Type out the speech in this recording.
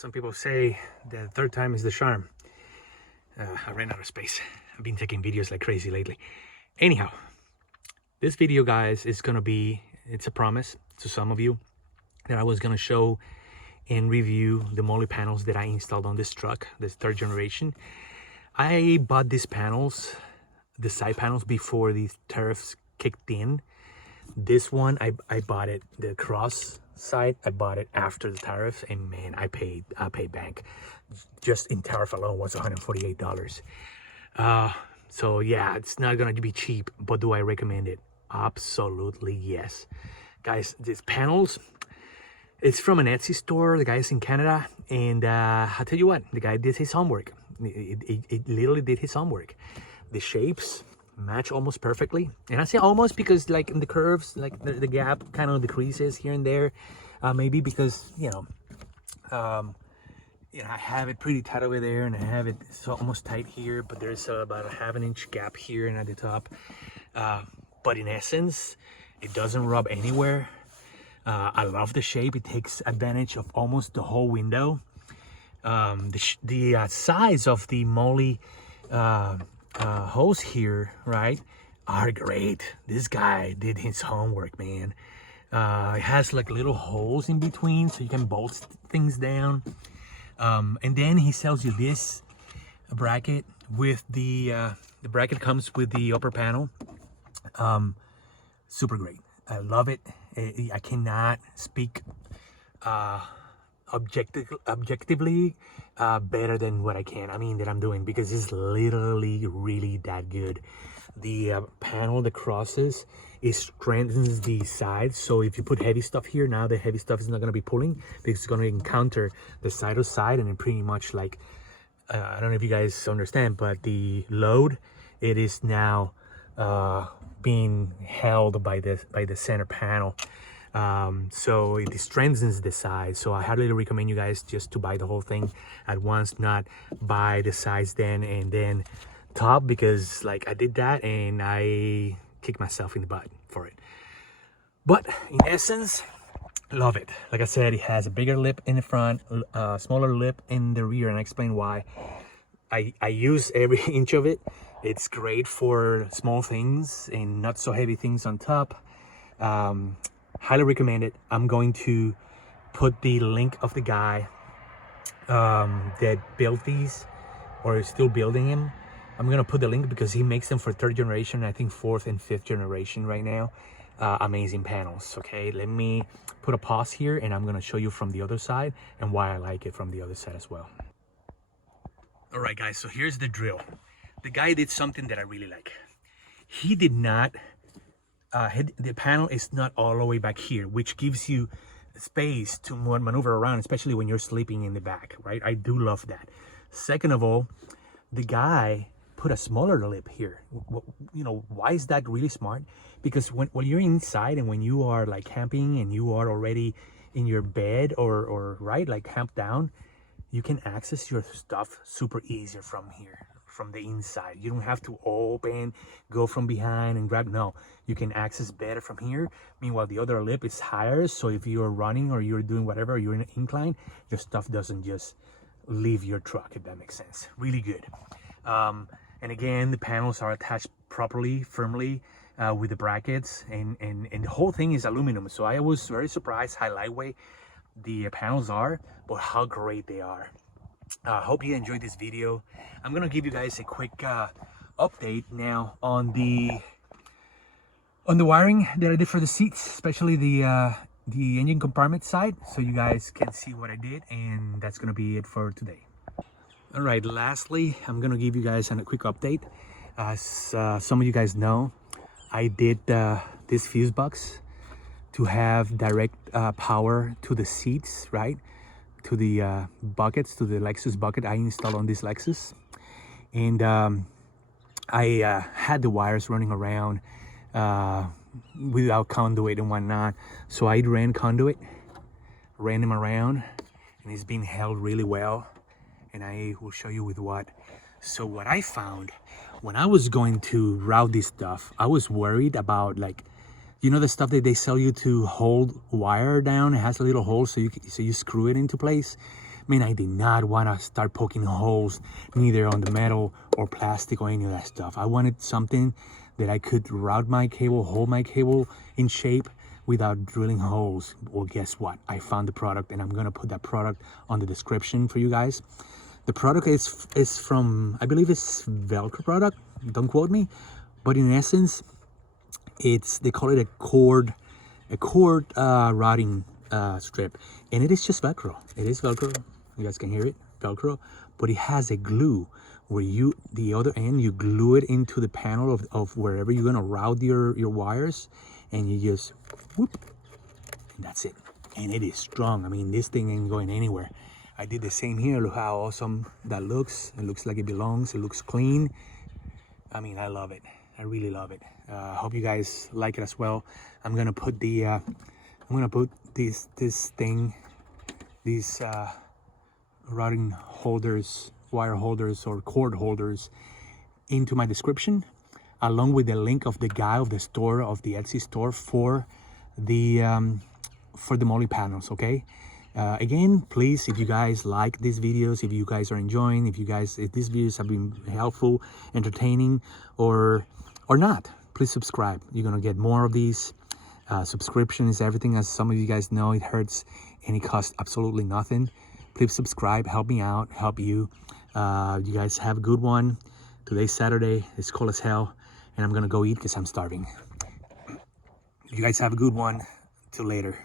Some people say the third time is the charm. I ran out of space. I've been taking videos like crazy lately. Anyhow, this video, guys, is gonna be, it's a promise to some of you that I was gonna show and review the Molle panels that I installed on this truck, this third generation. I bought these panels, the side panels, before these tariffs kicked in. This one, I bought it, the cross side, I bought it after the tariffs, and man, I paid bank. Just in tariff alone was $148. So yeah, it's not gonna be cheap, but do I recommend it? Absolutely yes. Guys, these panels, it's from an Etsy store. The guy's in Canada, and I'll tell you what, the guy did his homework. It literally did his homework. The shapes match almost perfectly, and I say almost because like in the curves, like the gap kind of decreases here and there, maybe because you know I have it pretty tight over there, and I have it so almost tight here, but there's about a ½ inch gap here and at the top. But in essence, it doesn't rub anywhere. I love the shape. It takes advantage of almost the whole window. The size of the Molle hose here, right, are great. This guy did his homework, man. It has like little holes in between so you can bolt things down. And then he sells you this bracket with the bracket comes with the upper panel. Super great. I love it. I cannot speak objectively better than what I can. I mean that I'm doing, because it's literally really that good. The panel that crosses, it strengthens the sides. So if you put heavy stuff here, now the heavy stuff is not going to be pulling, because it's going to encounter the side to side, and it pretty much like I don't know if you guys understand, but the load, it is now being held by the center panel. So it strengthens the sides. So I highly recommend you guys just to buy the whole thing at once, not buy the sides then and then top, because like I did that and I kicked myself in the butt for it. But in essence, love it. Like I said, it has a bigger lip in the front, smaller lip in the rear, and I explain why. I use every inch of it. It's great for small things and not so heavy things on top. Highly recommend it. I'm going to put the link of the guy that built these, or is still building them. I'm gonna put the link because he makes them for third generation, I think fourth and fifth generation right now. Amazing panels. Okay, let me put a pause here, and I'm gonna show you from the other side and why I like it from the other side as well. All right, guys, so here's the drill. The guy did something that I really like. He did not, the panel is not all the way back here, which gives you space to maneuver around, especially when you're sleeping in the back, right? I do love that. Second of all, the guy put a smaller lip here. You know, why is that really smart? Because when you're inside and when you are like camping and you are already in your bed or right, like camped down, you can access your stuff super easier from here, from the inside. You don't have to open, go from behind and grab. No, you can access better from here. Meanwhile, the other lip is higher, so if you're running or you're doing whatever, you're in an incline, your stuff doesn't just leave your truck, if that makes sense. Really good. And again, the panels are attached properly, firmly with the brackets, and the whole thing is aluminum. So I was very surprised how lightweight the panels are, but how great they are. I hope you enjoyed this video. I'm gonna give you guys a quick update now on the wiring that I did for the seats, especially the engine compartment side, so you guys can see what I did, and that's gonna be it for today. All right, lastly, I'm gonna give you guys a quick update. As some of you guys know, I did this fuse box to have direct power to the seats, right? To the buckets, to the Lexus bucket I installed on this Lexus. And I had the wires running around without conduit and whatnot. So I ran conduit, ran them around, and it's been held really well. And I will show you with what. So what I found when I was going to route this stuff, I was worried about, like, you know, the stuff that they sell you to hold wire down. It has a little hole so you screw it into place. mean, I did not want to start poking holes neither on the metal or plastic or any of that stuff. I wanted something that I could route my cable, hold my cable in shape without drilling holes. Well, guess what? I found the product, and I'm gonna put that product on the description for you guys. The product is from, I believe it's Velcro product, don't quote me, but in essence, they call it a cord routing strip, and it is just Velcro. It is Velcro. You guys can hear it, Velcro, but it has a glue where the other end, you glue it into the panel of wherever you're gonna route your wires, and you just whoop, and that's it. And it is strong. I mean, this thing ain't going anywhere. I did the same here. Look how awesome that looks. It looks like it belongs. It looks clean. I mean, I love it. I really love it. I hope you guys like it as well. I'm gonna put these routing holders, wire holders, or cord holders into my description, along with the link of the guy of the store, of the Etsy store for the Molle Panels. Okay. Again, please, if you guys like these videos, if you guys are enjoying, if these videos have been helpful, entertaining, or not, please subscribe. You're gonna get more of these. Subscription is everything, as some of you guys know. It hurts and it costs absolutely nothing. Please subscribe, help me out, help you. You guys have a good one. Today's Saturday, it's cold as hell, and I'm gonna go eat because I'm starving. You guys have a good one. Till later.